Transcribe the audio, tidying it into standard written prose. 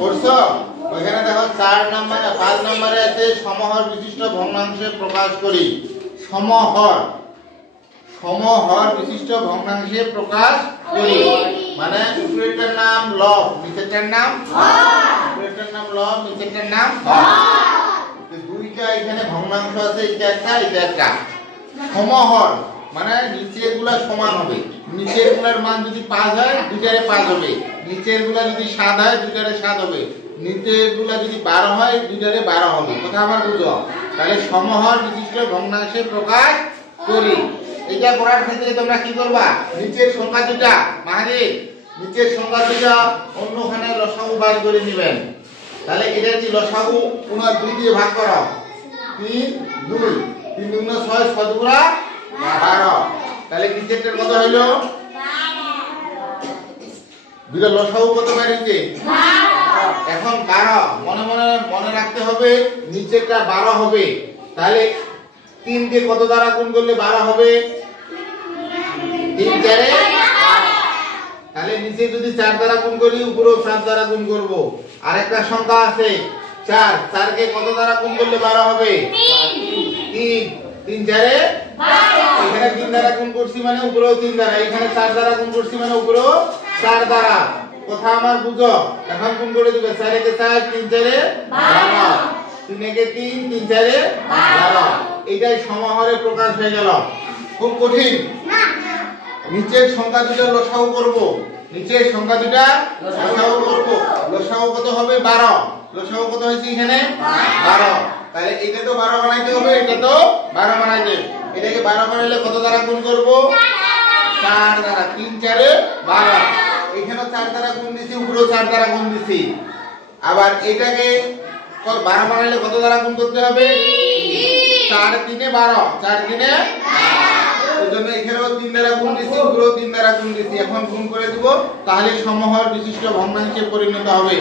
করছো? ওখানে দেখো 4 নম্বরে 5 নম্বরে আছে সমহর বিশিষ্ট ভগ্নাংশে প্রকাশ করি। সমহর বিশিষ্ট ভগ্নাংশে প্রকাশ করি মানে উপরেরটার নাম লব, নিচেরটার নাম হর। উপরেরটার নাম লব, নিচেরটার নাম হর। দুইটা এখানে ভগ্নাংশ আছে, এটা একটা। সমহর মানে নিচেরগুলা সমান হবে। নিচেরগুলার মান যদি 5 হয় দুইটারে 5 হবে, নিচেরগুলা যদি 7 হয় দুইটারে 7 হবে, নিচেরগুলা যদি 12 হয় দুইটারে 12 হবে। কথা আমার বুঝো? তাহলে সমহর বিশিষ্ট ভগ্নাংশে প্রকাশ করি। এটা করার ক্ষেত্রে তোমরা কি করবা? নিচের সংখ্যা দুটা মাহাদির, নিচের সংখ্যা দুটা অন্যখানে লসাগু বার করে নেবেন। তাহলে এটা কি লসাগু 2 দিয়ে ভাগ করো, 3 2 3 2 6 6 দুগুণা 12। তাহলে নিচেরটার কত হইলো? 12। দুটো লসাগু কত বেরিয়েছে? 12। এখন 12 মনে রাখতে হবে নিচেরটা 12 হবে। তাহলে 3 দিয়ে কত দ্বারা গুণ করলে 12 হবে? 3 4 তাহলে নিচে যদি 4 দ্বারা গুণ করি উপরেও 4 দ্বারা গুণ করব। আরেকটা সংখ্যা আছে 4, 4 কে কত দ্বারা গুণ করলে 12 হবে? 3 3 4 12। এখানে 3 দ্বারা গুণ করছি মানে উপরেও 3 দ্বারা, এখানে 4 দ্বারা গুণ করছি মানে উপরেও 4 দ্বারা। কথা আমার বুঝো? এখন গুণ করে দিবে 4 কে 4 3 4 12, 3 কে 3 3 4 12। এটাই সমহরে প্রকাশ হয়ে গেল। খুব কঠিন না। নিচের সংখ্যা দুটো লসাগু করব, নিচের সংখ্যা দুটো লসাগু করব। লসাগু কত হবে? 12। লসাগু কত হয়েছে এখানে? 12। তাহলে এটা তো 12 বানাইতে হবে, এটা তো 12 বানাইতে। এটাকে 12 বানাইলে কত দ্বারা গুণ করব? 4 দ্বারা। 3 4 12। এখানেও 4 দ্বারা গুণ দিছি, উপরেও 4 দ্বারা গুণ দিছি। আবার এটাকে 12 বানাইলে কত দ্বারা গুণ করতে হবে? 4 3 12, 4 3 ওইজন্য এখানেও 3 দ্বারা গুণ দিছি, উপরেও 3 দ্বারা গুণ দিছি। এখন গুণ করে দিব, তাহলে সমহর বিশিষ্ট ভগ্নাংশে পরিণত হবে।